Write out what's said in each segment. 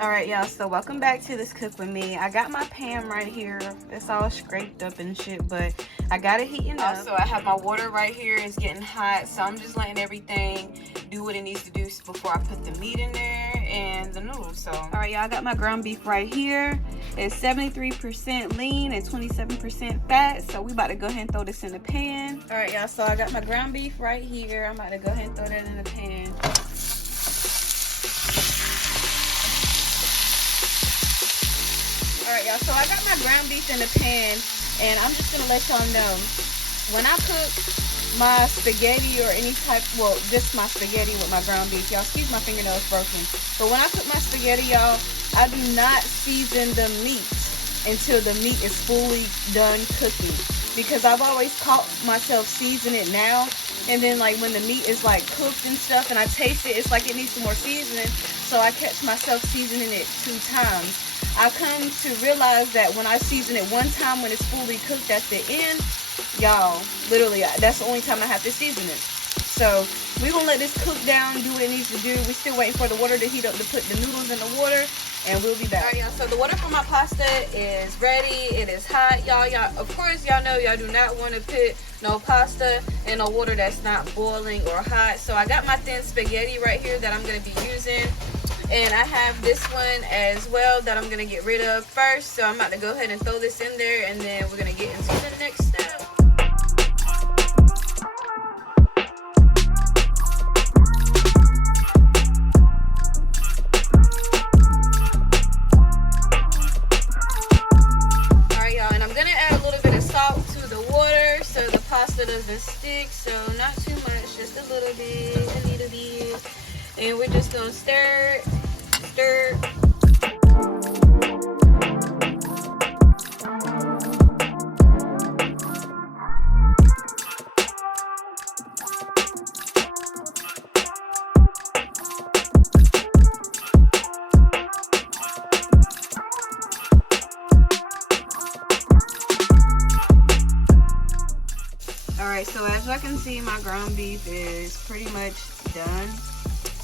All right, y'all, so welcome back to This Cook With Me. I got my pan right here. It's all scraped up and shit, but I got it heating up. Also, I have my water right here. It's getting hot, so I'm just letting everything do what it needs to do before I put the meat in there and the noodles. So, all right, y'all, I got my ground beef right here. It's 73% lean and 27% fat, so we about to go ahead and throw this in the pan. All right, y'all, so I got my ground beef right here. I'm about to go ahead and throw that in the pan. Alright, y'all, so I got my ground beef in the pan, and I'm just gonna let y'all know, when I cook my spaghetti or any type, well, just my spaghetti with my ground beef, y'all, excuse my fingernails broken, but when I cook my spaghetti, y'all, I do not season the meat until the meat is fully done cooking, because I've always caught myself seasoning it now, and then like when the meat is like cooked and stuff, and I taste it, it's like it needs some more seasoning, so I catch myself seasoning it 2 times. I come to realize that when I season it one time when it's fully cooked at the end, y'all, literally, that's the only time I have to season it. So we're going to let this cook down, do what it needs to do. We're still waiting for the water to heat up to put the noodles in the water, and we'll be back. All right, y'all, so the water for my pasta is ready. It is hot, y'all. Of course, y'all know y'all do not want to put no pasta in no water that's not boiling or hot. So I got my thin spaghetti right here that I'm going to be using. And I have this one as well that I'm going to get rid of first. So I'm about to go ahead and throw this in there, and then we're going to get into the next step. Alright, y'all, and I'm going to add a little bit of salt to the water so the pasta doesn't stick. So not too much, just a little bit. And we're just going to stir. Alright, so as y'all can see, my ground beef is pretty much done.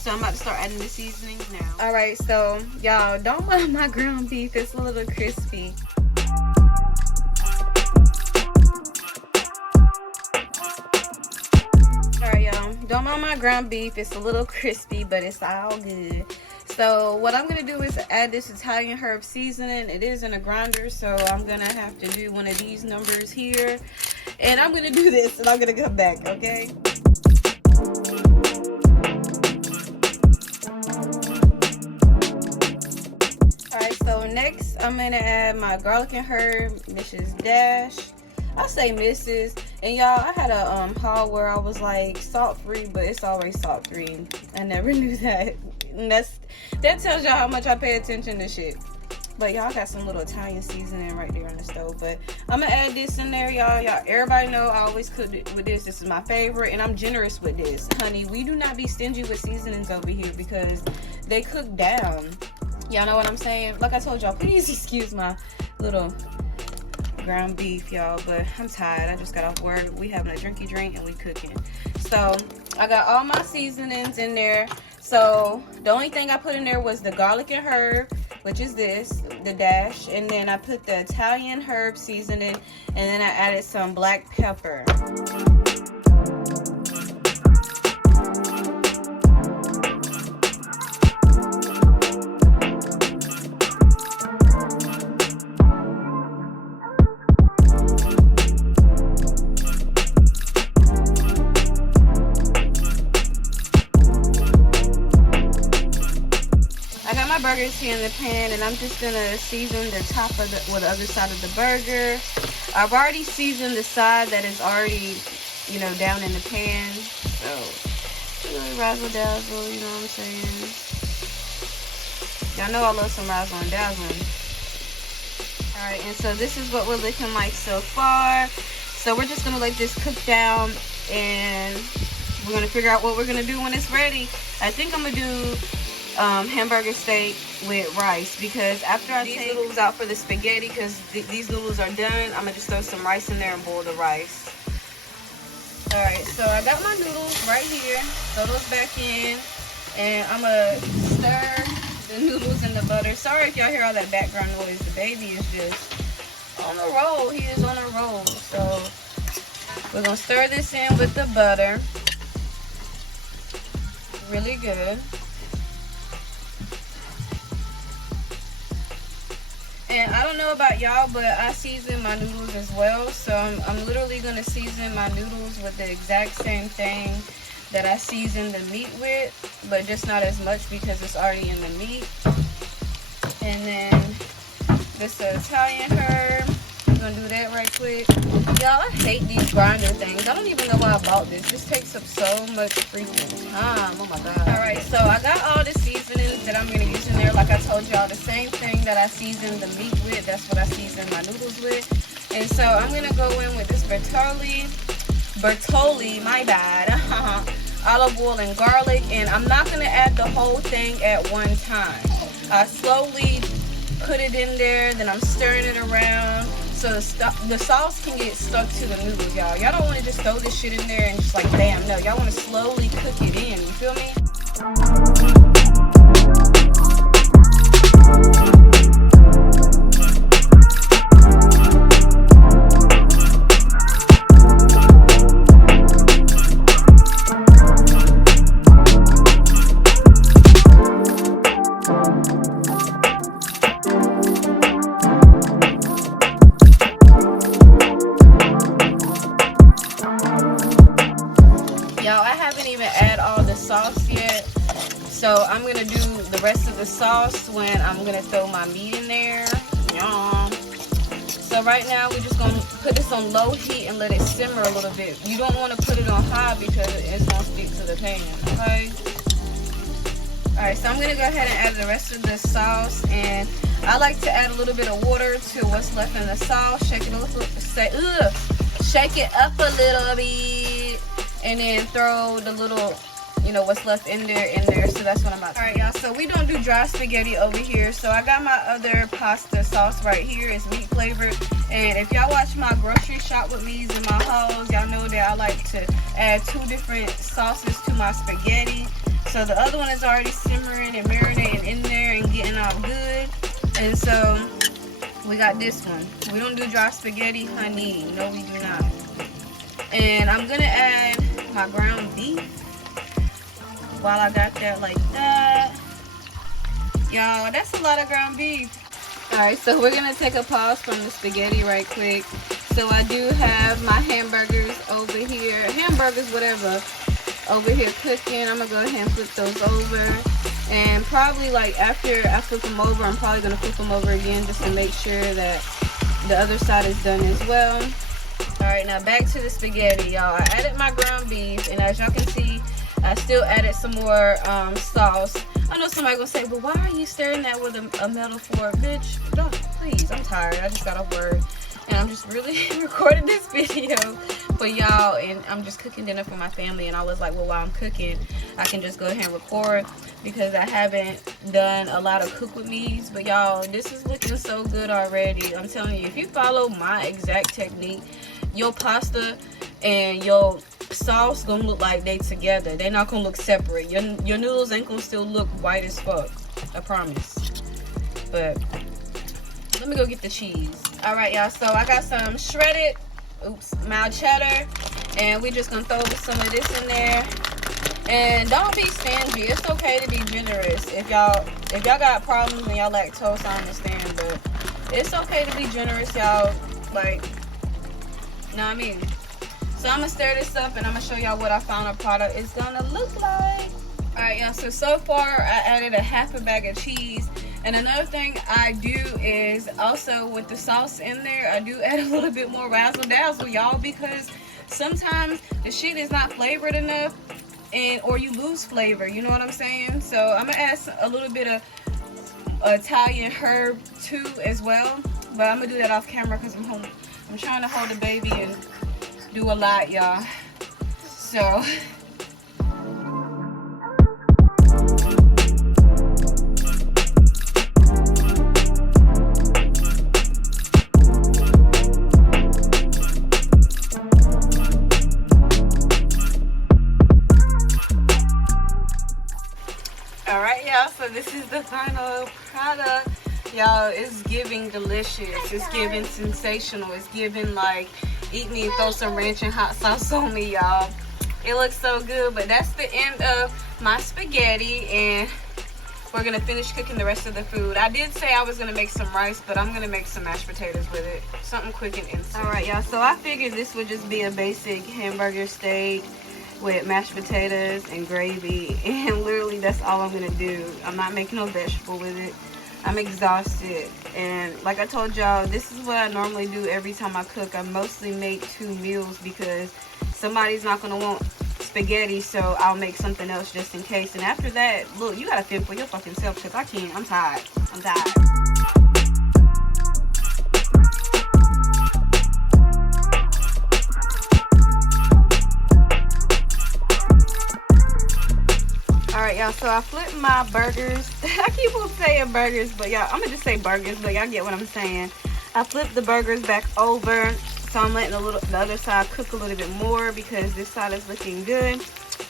So I'm about to start adding the seasonings now. Alright, so y'all, don't mind my ground beef. It's a little crispy. Alright, y'all, don't mind my ground beef. It's a little crispy, but it's all good. So what I'm going to do is add this Italian herb seasoning. It is in a grinder, so I'm going to have to do one of these numbers here. And I'm going to do this, and I'm going to come back, okay? Alright, so next I'm going to add my garlic and herb, Mrs. Dash. I say Mrs. And y'all, I had a haul where I was like salt-free, but it's always salt-free. I never knew that. And that tells y'all how much I pay attention to shit. But y'all got some little Italian seasoning right there on the stove. But I'm gonna add this in there, y'all. Everybody know I always cook with this. This is my favorite, and I'm generous with this. Honey, we do not be stingy with seasonings over here because they cook down. Y'all know what I'm saying? Like I told y'all, please excuse my little ground beef, y'all. But I'm tired. I just got off work. We having a drinky drink and we cooking. So I got all my seasonings in there. So the only thing I put in there was the garlic and herb, which is this, the Dash, and then I put the Italian herb seasoning, and then I added some black pepper. Burgers here in the pan, and I'm just gonna season the top of the other side of the burger. I've already seasoned the side that is already, you know, down in the pan. So really razzle dazzle, you know what I'm saying? Y'all know I love some razzle and dazzling. Alright, and so this is what we're looking like so far. So we're just gonna let this cook down, and we're gonna figure out what we're gonna do when it's ready. I think I'm gonna do hamburger steak with rice, because after I take noodles out for the spaghetti, because these noodles are done, I'm gonna just throw some rice in there and boil the rice. Alright, so I got my noodles right here. Throw those back in, and I'm gonna stir the noodles in the butter. Sorry if y'all hear all that background noise. The baby is just on a roll. He is on a roll. So we're gonna stir this in with the butter. Really good. And I don't know about y'all, but I season my noodles as well. So I'm literally gonna season my noodles with the exact same thing that I season the meat with, but just not as much because it's already in the meat. And then this Italian herb, I'm gonna do that right quick. Y'all, I hate these grinder things. I don't even know why I bought this. This takes up so much freaking time. Oh my god. Alright, so I got all the seasonings that I'm gonna use in there. Like I told y'all, the same thing that I season the meat with, that's what I season my noodles with. And so I'm gonna go in with this Bertolli, my bad, olive oil and garlic, and I'm not going to add the whole thing at one time. I slowly put it in there, then I'm stirring it around so the sauce can get stuck to the noodles, y'all. Y'all don't want to just throw this shit in there and just like bam, no. Y'all want to slowly cook it in, you feel me? So I'm gonna do the rest of the sauce when I'm gonna throw my meat in there. Yum. So right now we're just gonna put this on low heat and let it simmer a little bit. You don't want to put it on high because it's gonna stick to the pan. Okay. All right. So I'm gonna go ahead and add the rest of the sauce, and I like to add a little bit of water to what's left in the sauce. Shake it a little. Shake it up a little bit, and then throw the little, you know, what's left in there. So that's what I'm about to do. Alright, y'all, so we don't do dry spaghetti over here. So I got my other pasta sauce right here. It's meat flavored. And if y'all watch my grocery shop with me's and my hauls, y'all know that I like to add 2 different sauces to my spaghetti. So the other one is already simmering and marinating in there and getting all good. And so we got this one. We don't do dry spaghetti, honey. No, we do not. And I'm gonna add my ground beef while I got that like that. Y'all, that's a lot of ground beef. Alright, so we're gonna take a pause from the spaghetti right quick. So I do have my hamburgers over here, whatever, over here cooking. I'm gonna go ahead and flip those over. And probably like after I flip them over, I'm probably gonna flip them over again just to make sure that the other side is done as well. Alright, now back to the spaghetti, y'all. I added my ground beef, and as y'all can see, I still added some more sauce. I know somebody gonna say, but why are you stirring that with a metal fork? Bitch, don't, please, I'm tired. I just got off work. And I'm just really recording this video for y'all. And I'm just cooking dinner for my family. And I was like, well, while I'm cooking, I can just go ahead and record. Because I haven't done a lot of cook with me's. But y'all, this is looking so good already. I'm telling you, if you follow my exact technique, your pasta and your sauce gonna look like they together. They're not gonna look separate. Your noodles ain't gonna still look white as fuck, I promise. But let me go get the cheese. All right, y'all, so I got some shredded mild cheddar, and we just gonna throw some of this in there. And don't be stingy. It's okay to be generous. If y'all got problems and y'all lactose, I understand, but it's okay to be generous, y'all. Like, you know what I mean? So I'm gonna stir this up and I'm gonna show y'all what our final product is gonna look like. Alright, y'all, so far I added a half a bag of cheese. And another thing I do is also with the sauce in there, I do add a little bit more razzle dazzle, y'all, because sometimes the shit is not flavored enough, or you lose flavor, you know what I'm saying? So I'm gonna add a little bit of Italian herb too as well, but I'm gonna do that off camera because I'm trying to hold the baby and do a lot, y'all. So alright, y'all, so this is the final Y'all, it's giving delicious. It's giving sensational. It's giving like, eat me and throw some ranch and hot sauce on me, y'all. It looks so good, but that's the end of my spaghetti, and we're gonna finish cooking the rest of the food. I did say I was gonna make some rice, but I'm gonna make some mashed potatoes with it. Something quick and instant. All right, y'all, so I figured this would just be a basic hamburger steak with mashed potatoes and gravy, and literally that's all I'm gonna do. I'm not making no vegetable with it. I'm exhausted, and like I told y'all, this is what I normally do every time I cook. I mostly make 2 meals because somebody's not gonna want spaghetti, so I'll make something else just in case. And after that, look, you gotta fend for your fucking self because I can't. I'm tired. I'm tired. Alright, y'all, so I flipped my burgers. I keep on saying burgers, but y'all, I'm gonna just say burgers, but y'all get what I'm saying. I flipped the burgers back over, so I'm letting the other side cook a little bit more because this side is looking good.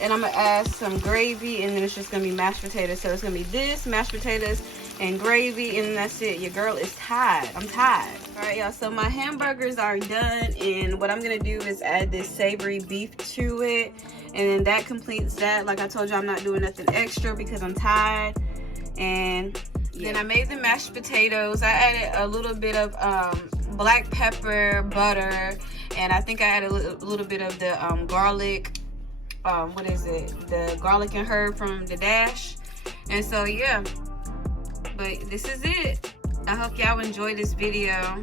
And I'm gonna add some gravy, and then it's just gonna be mashed potatoes. So it's gonna be this, mashed potatoes, and gravy, and that's it. Your girl is tired. I'm tired. Alright, y'all, so my hamburgers are done, and what I'm gonna do is add this savory beef to it. And then that completes that. Like I told you, I'm not doing nothing extra because I'm tired. And yeah. Then I made the mashed potatoes. I added a little bit of black pepper, butter, and I think I added a little bit of the garlic. What is it? The garlic and herb from the Dash. And so yeah. But this is it. I hope y'all enjoyed this video.